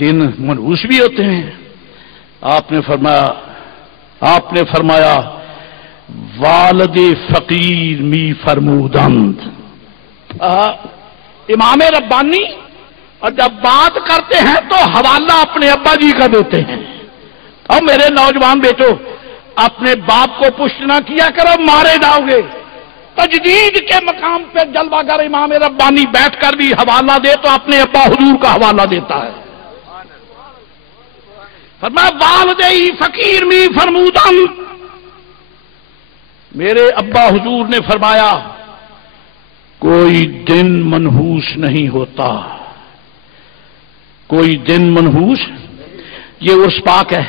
دن منحوس بھی ہوتے ہیں. آپ نے فرمایا والد فقیر می فرمودند. امام ربانی اور جب بات کرتے ہیں تو حوالہ اپنے ابا جی کا دیتے ہیں. اور میرے نوجوان بیٹو اپنے باپ کو پشت نہ کیا کرو، مارے جاؤ گے. تجدید کے مقام پہ جلوہ گر امام ربانی بیٹھ کر بھی حوالہ دے تو اپنے ابا حضور کا حوالہ دیتا ہے. فرمایا والدی فقیر می فرمودند. میرے ابا حضور نے فرمایا کوئی دن منحوس نہیں ہوتا، کوئی دن منحوس. یہ عرس پاک ہے،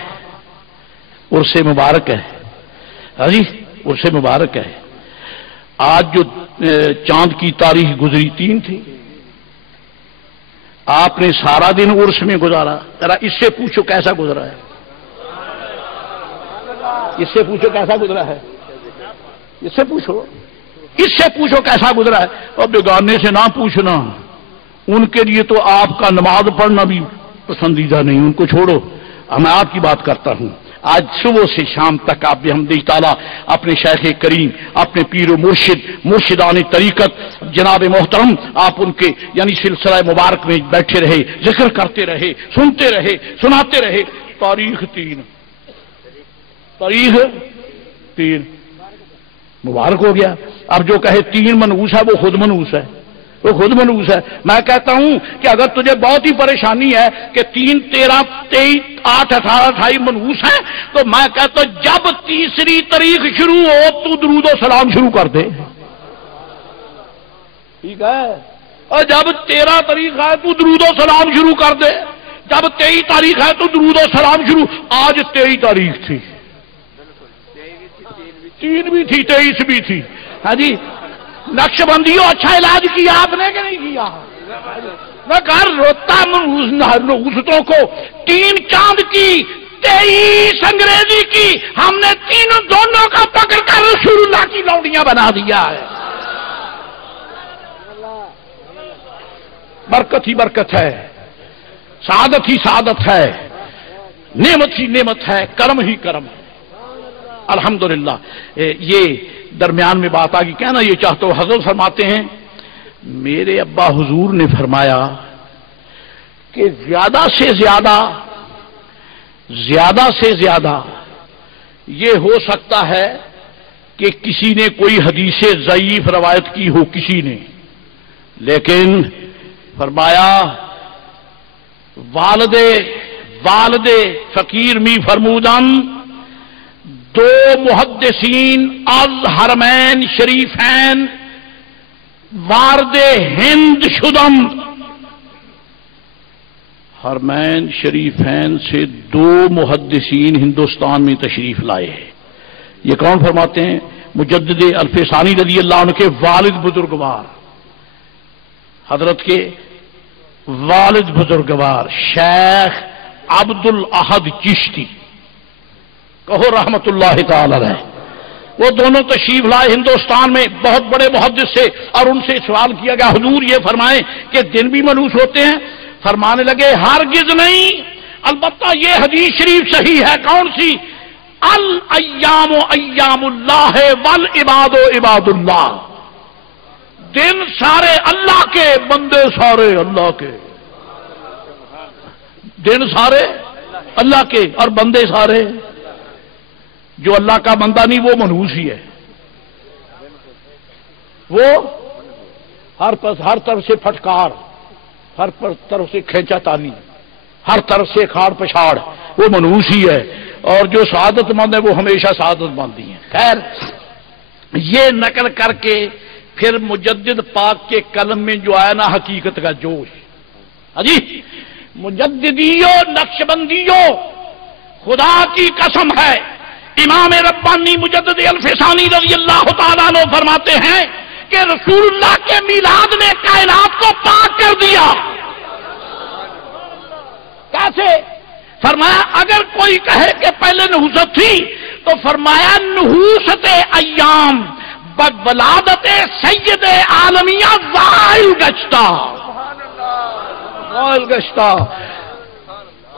عرس مبارک ہے. ہاں جی عرس مبارک ہے. آج جو چاند کی تاریخ گزری 3 تھی، آپ نے سارا دن عرس میں گزارا. ذرا اس سے پوچھو کیسا گزرا ہے، اس سے پوچھو کیسا گزرا ہے، اس سے پوچھو کیسا گزرا ہے. اور بیگانے سے نہ پوچھنا، ان کے لیے تو آپ کا نماز پڑھنا بھی پسندیدہ نہیں، ان کو چھوڑو. میں آپ کی بات کرتا ہوں. آج صبح سے شام تک آپ بحمد تعالیٰ اپنے شیخ کریم، اپنے پیر و مرشدان طریقت جناب محترم، آپ ان کے یعنی سلسلہ مبارک میں بیٹھے رہے، ذکر کرتے رہے، سنتے رہے، سناتے رہے. تاریخ 3 مبارک ہو گیا. اب جو کہے 3 منحوس ہے وہ خود منحوس ہے، وہ خود منحوس ہے. میں کہتا ہوں کہ اگر تجھے بہت ہی پریشانی ہے کہ 3 13 23 8 18 28 منحوس ہیں، تو میں کہتا ہوں جب تیسری تاریخ شروع ہو تو درود و سلام شروع کر دے. ٹھیک ہے؟ اور جب 13 تاریخ ہے تو درود و سلام شروع کر دے. جب 23 تاریخ ہے تو درود و سلام شروع. آج 23 تاریخ تھی، 3 بھی تھی، 23 بھی تھی. ہاں جی نقش بندیوں اچھا علاج کیا آپ نے کہ نہیں کیا؟ میں گھر روتا منحوستوں کو 3 چاند کی 23 انگریزی کی ہم نے دونوں کا پکڑ کر رسول اللہ کی لوڈیاں بنا دیا ہے. برکت ہی برکت ہے، سعادت ہی سعادت ہے، نعمت ہی نعمت ہے، کرم ہی کرم ہے. الحمدللہ. یہ درمیان میں بات آگی کہنا یہ چاہتا ہوں. حضرت فرماتے ہیں میرے ابا حضور نے فرمایا کہ زیادہ سے زیادہ یہ ہو سکتا ہے کہ کسی نے کوئی حدیث ضعیف روایت کی ہو کسی نے، لیکن فرمایا والد فقیر می فرمودند 2 محدثین از حرمین شریفین وارد ہند شدم. حرمین شریفین سے 2 محدثین ہندوستان میں تشریف لائے ہیں. یہ کون فرماتے ہیں؟ مجدد الفسانی رضی اللہ عنہ کے والد بزرگوار، حضرت کے والد بزرگوار شیخ عبد الاحد چشتی، کہو رحمت اللہ تعالی علیہ. وہ دونوں تشریف لائے ہندوستان میں، بہت بڑے محدث سے. اور ان سے سوال کیا گیا حضور یہ فرمائیں کہ دن بھی منحوس ہوتے ہیں؟ فرمانے لگے ہرگز نہیں، البتہ یہ حدیث شریف صحیح ہے. کون سی؟ الایام ایام اللہ والعباد عباد اللہ. دن سارے اللہ کے، بندے سارے اللہ کے. دن سارے اللہ کے اور بندے سارے. جو اللہ کا بندہ نہیں وہ منحوس ہی ہے، وہ ہر طرف سے پھٹکار، ہر طرف سے کھینچا تانی، ہر طرف سے کھاڑ پچھاڑ، وہ منحوس ہی ہے. اور جو سعادت مند ہے وہ ہمیشہ سعادت مند ہی ہے. خیر یہ نقل کر کے پھر مجدد پاک کے قلم میں جو آیا نا حقیقت کا جوش. جی مجددیوں نقشبندیوں، خدا کی قسم ہے امام ربانی مجدد الفسانی رضی اللہ تعالیٰ عنہ فرماتے ہیں کہ رسول اللہ کے میلاد نے کائنات کو پاک کر دیا. کیسے؟ فرمایا اگر کوئی کہے کہ پہلے نحوست تھی تو فرمایا نحوست ایام بولادت سید عالمیہ وائل گشتہ.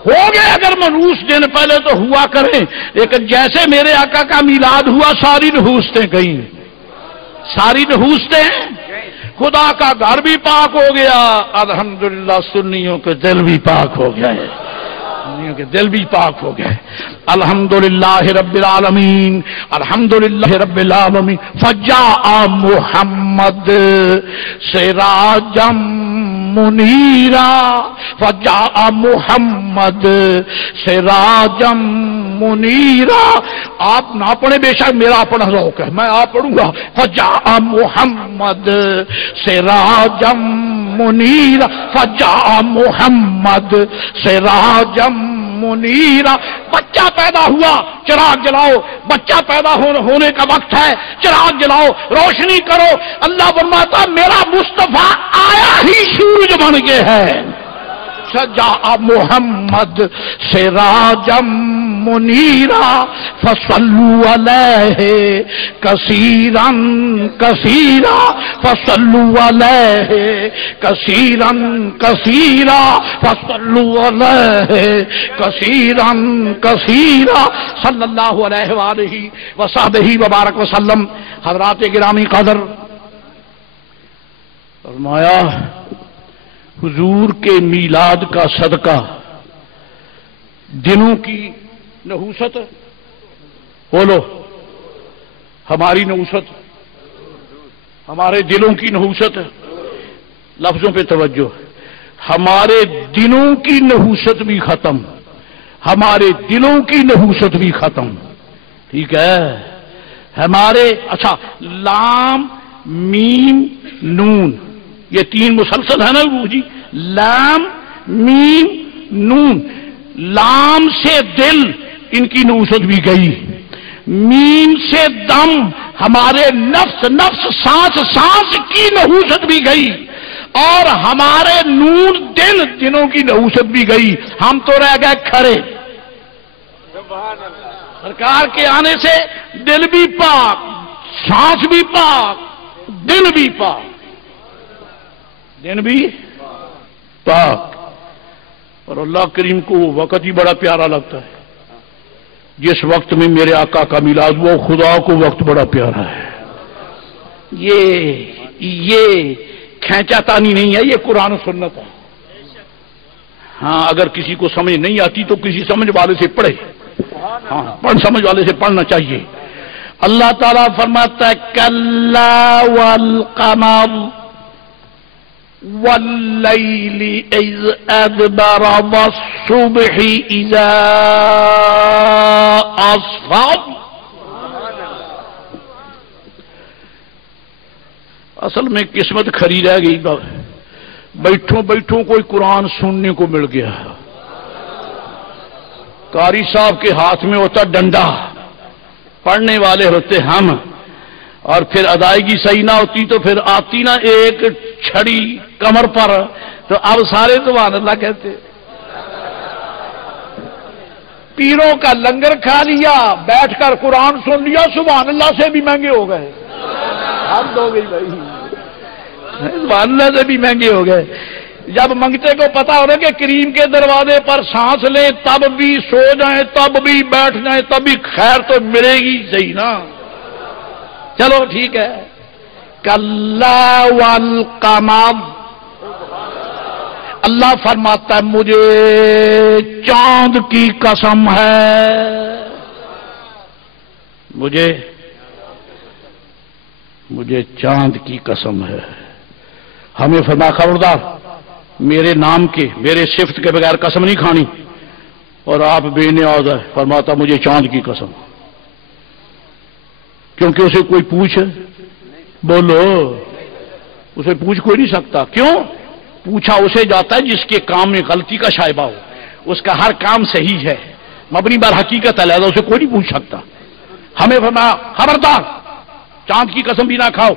ہو گئے اگر منحوس دن پہلے تو ہوا کریں، لیکن جیسے میرے آقا کا میلاد ہوا ساری نحوستیں گئیں، ساری نحوستیں، خدا کا گھر بھی پاک ہو گیا، الحمدللہ سنیوں کے دل بھی پاک ہو گئے، سنیوں کے دل بھی پاک ہو گئے۔ الحمدللہ رب العالمین، الحمدللہ رب العالمین۔ فجاء محمد سراجا منیرا، فجاء محمد سراجا منیرا۔ آپ نہ پڑھیں، بے شک میرا اپنا ذوق ہے، میں آپ پڑھوں گا۔ فجاء محمد سراجا منیرا، فجاء محمد سراجا منیرا۔ بچہ پیدا ہوا، چراغ جلاؤ، بچہ پیدا ہونے کا وقت ہے، چراغ جلاؤ، روشنی کرو۔ اللہ فرماتا میرا مصطفیٰ آیا ہی سورج بن کے ہے۔ سجاء محمد سراجا منیرا فصلوا علیہ کثیرا کثیرا، فصلوا علیہ کثیرا کثیرا، فصلوا علیہ کثیرا کثیرا، صلی اللہ علیہ وآلہ وصحبہ وبارک وسلم۔ حضرات گرامی قدر، فرمایا حضور کے میلاد کا صدقہ دنوں کی نحوست، بولو ہماری نحوست، ہمارے دلوں کی نحوست، لفظوں پہ توجہ، ہمارے دلوں کی نحوست بھی ختم، ہمارے دلوں کی نحوست بھی ختم، ٹھیک ہے؟ ہمارے اچھا لام میم نون، یہ تین مسلسل ہے نا جی، لام میم نون، لام سے دل ان کی نحوست بھی گئی، میم سے دم ہمارے نفس نفس سانس سانس کی نحوست بھی گئی، اور ہمارے نون دل دنوں کی نحوست بھی گئی، ہم تو رہ گئے کھڑے۔ سرکار کے آنے سے دل بھی پاک، سانس بھی پاک، دل بھی پاک، دن بھی پاک۔ اور اللہ کریم کو وہ وقت ہی بڑا پیارا لگتا ہے جس وقت میں میرے آقا کا میلاد ہوا، خدا کو وقت بڑا پیارا ہے۔ یہ کھینچا تانی نہیں ہے، یہ قرآن و سنت ہے۔ ہاں اگر کسی کو سمجھ نہیں آتی تو کسی سمجھ والے سے پڑھے، ہاں سمجھ والے سے پڑھنا چاہیے۔ اللہ تعالیٰ فرماتا ہے کلا والقمر واللیل اذ ادبر والصبح اذا اسفر۔ اصل میں قسمت کھری رہ گئی، بیٹھوں بیٹھوں کوئی قرآن سننے کو مل گیا، قاری صاحب کے ہاتھ میں ہوتا ڈنڈا، پڑھنے والے ہوتے ہم، اور پھر ادائیگی صحیح نہ ہوتی تو پھر آتی نہ ایک چھڑی کمر پر، تو اب سارے سبحان اللہ کہتے۔ پیروں کا لنگر کھا لیا، بیٹھ کر قرآن سن لیا، سبحان اللہ سے بھی مہنگے ہو گئے، حد ہو گئی بھائی، سبحان اللہ سے بھی مہنگے ہو گئے۔ جب منگتے کو پتا ہو رہا کہ کریم کے دروازے پر سانس لیں تب بھی، سو جائیں تب بھی، بیٹھ جائیں تب بھی، خیر تو ملے گی صحیح نا، چلو ٹھیک ہے۔ کلا والقمر، اللہ فرماتا ہے مجھے چاند کی قسم ہے، مجھے چاند کی قسم ہے۔ ہمیں فرمایا خبردار میرے نام کے، میرے صفت کے بغیر قسم نہیں کھانی، اور آپ بے نیاز ہے، فرماتا مجھے چاند کی قسم، کیونکہ اسے کوئی پوچھ، بولو اسے پوچھ کوئی نہیں سکتا، کیوں؟ پوچھا اسے جاتا ہے جس کے کام میں غلطی کا شائبہ ہو، اس کا ہر کام صحیح ہے، مبنی بر حقیقت ہے، لہذا اسے کوئی نہیں پوچھ سکتا۔ ہمیں فرمایا خبردار چاند کی قسم بھی نہ کھاؤ،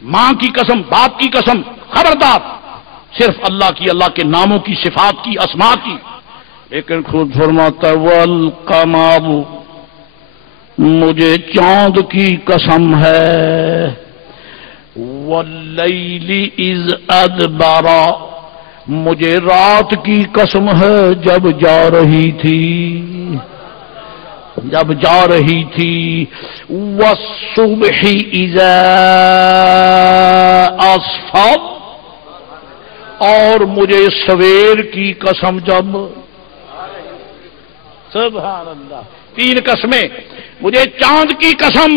ماں کی قسم، باپ کی قسم، خبردار، صرف اللہ کی، اللہ کے ناموں کی، صفات کی، اسماء کی۔ لیکن خود فرماتا ہے والقمر، مجھے چاند کی قسم ہے، واللیل اذ ادبر، مجھے رات کی قسم ہے جب جا رہی تھی، والصبح اذا اسفر، اور مجھے سویر کی قسم جب، سبحان اللہ، 3 قسمیں، مجھے چاند کی قسم،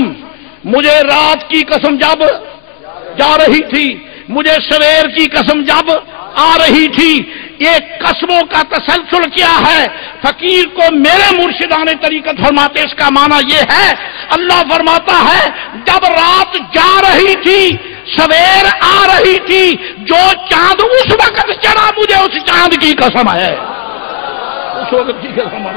مجھے رات کی قسم جب جا رہی تھی، مجھے سویر کی قسم جب آ رہی تھی۔ یہ قسموں کا تسلسل کیا ہے؟ فقیر کو میرے مرشدان طریقت فرماتے اس کا معنی یہ ہے، اللہ فرماتا ہے جب رات جا رہی تھی سویر آ رہی تھی، جو چاند اس وقت چڑھا مجھے اس چاند کی قسم ہے، اس وقت کی قسم ہے۔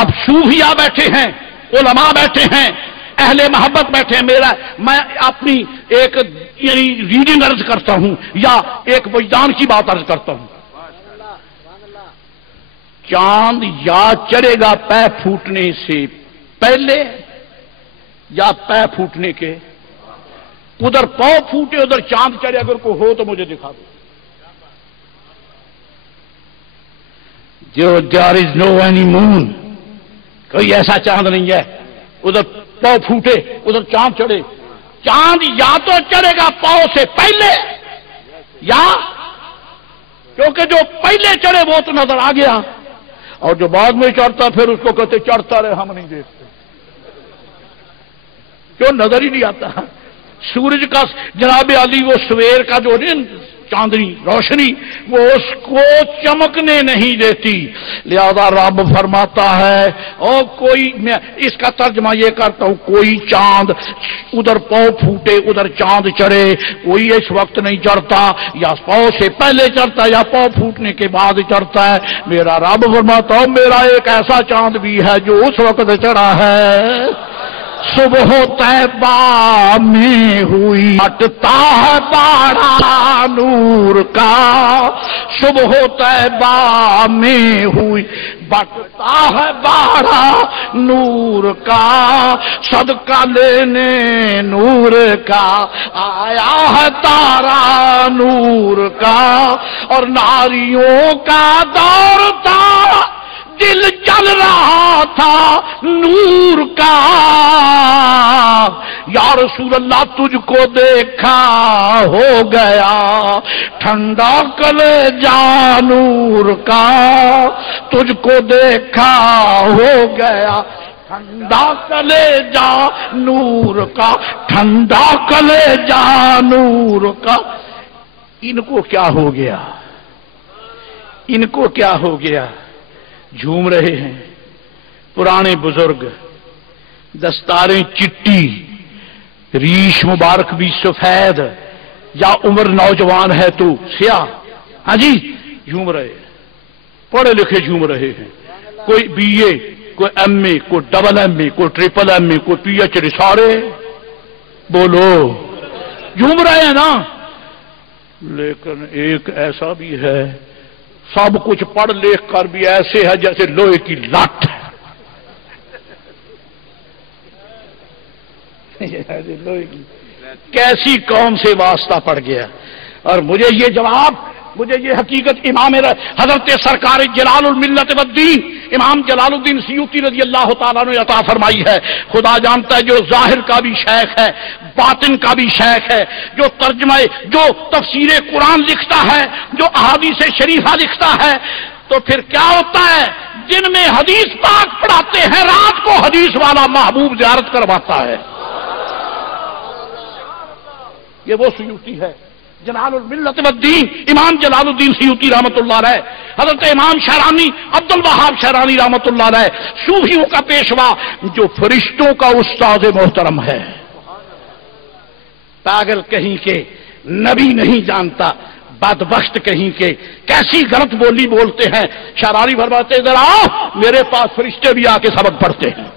اب صوفیاء بیٹھے ہیں، علماء بیٹھے ہیں، اہل محبت بیٹھے ہیں، میں اپنی ایک یعنی ریڈنگ عرض کرتا ہوں یا ایک وجدان کی بات عرض کرتا ہوں۔ چاند یا چڑھے گا پے پھوٹنے سے پہلے یا پے پھوٹنے کے، ادھر پاؤں پھوٹے ادھر چاند چڑھے، اگر کوئی ہو تو مجھے دکھا دو۔ جو there is no any moon، کوئی ایسا چاند نہیں ہے، ادھر پاؤں پھوٹے ادھر چاند چڑھے۔ چاند یا تو چڑھے گا پاؤں سے پہلے، یا کیونکہ جو پہلے چڑھے وہ تو نظر آ گیا، اور جو بعد میں چڑھتا پھر اس کو کہتے چڑھتا رہے ہم نہیں دیکھتے، کیوں نظر ہی نہیں آتا۔ سورج کا جناب علی وہ سویر کا جو چاندنی روشنی وہ اس کو چمکنے نہیں دیتی، لہذا رب فرماتا ہے اور کوئی، میں اس کا ترجمہ یہ کرتا ہوں، کوئی چاند ادھر پاؤں پھوٹے ادھر چاند چڑھے، کوئی اس وقت نہیں چڑھتا، یا پاؤں سے پہلے چڑھتا یا پاؤں پھوٹنے کے بعد چڑھتا ہے۔ میرا رب فرماتا ہوں میرا ایک ایسا چاند بھی ہے جو اس وقت چڑھا ہے صبح طیبہ میں ہوئی، بٹتا ہے باڑا نور کا، صبح طیبہ میں ہوئی بٹتا ہے باڑا نور کا، صدقہ لینے نور کا آیا ہے تارا نور کا، اور ناریوں کا دور تھا دل جل رہا تھا نور کا، یا رسول اللہ تجھ کو دیکھا ہو گیا ٹھنڈا کلیجہ نور کا، تجھ کو دیکھا ہو گیا ٹھنڈا کلیجہ نور کا، ٹھنڈا کلیجہ نور کا۔ ان کو کیا ہو گیا؟ ان کو کیا ہو گیا؟ جھوم رہے ہیں پرانے بزرگ، دستاریں چٹی، ریش مبارک بھی سفید، یا عمر نوجوان ہے تو سیاہ، ہاں جی جھوم رہے ہیں، پڑھے لکھے جھوم رہے ہیں، کوئی بی اے، کوئی ایم اے، کوئی ڈبل ایم اے، کوئی ٹریپل ایم اے، کوئی پی ایچ ڈی، سارے بولو جھوم رہے ہیں نا۔ لیکن ایک ایسا بھی ہے سب کچھ پڑھ لکھ کر بھی ایسے ہے جیسے لوہے کی لاٹ ہے، کیسی قوم سے واسطہ پڑ گیا۔ اور مجھے یہ جواب، مجھے یہ حقیقت امام حضرت سرکار جلال الملت والدین امام جلال الدین سیوطی رضی اللہ تعالیٰ نے عطا فرمائی ہے۔ خدا جانتا ہے جو ظاہر کا بھی شیخ ہے، باطن کا بھی شیخ ہے، جو ترجمہ، جو تفسیر قرآن لکھتا ہے، جو احادیث شریفہ لکھتا ہے، تو پھر کیا ہوتا ہے؟ دن میں حدیث پاک پڑھاتے ہیں، رات کو حدیث والا محبوب زیارت کرواتا ہے۔ یہ وہ سیوطی ہے جلال الملت والدین امام جلال الدین سیوطی رحمۃ اللہ علیہ، حضرت امام شہرانی عبد الوہاب شہرانی رحمۃ اللہ علیہ، صوفیوں کا پیشوا، جو فرشتوں کا استاد محترم ہے۔ پاگل کہیں کے نبی نہیں جانتا، بدبخت کہیں کے کیسی غلط بولی بولتے ہیں۔ شہرانی فرماتے ہیں ذرا میرے پاس فرشتے بھی آ کے سبق پڑھتے ہیں۔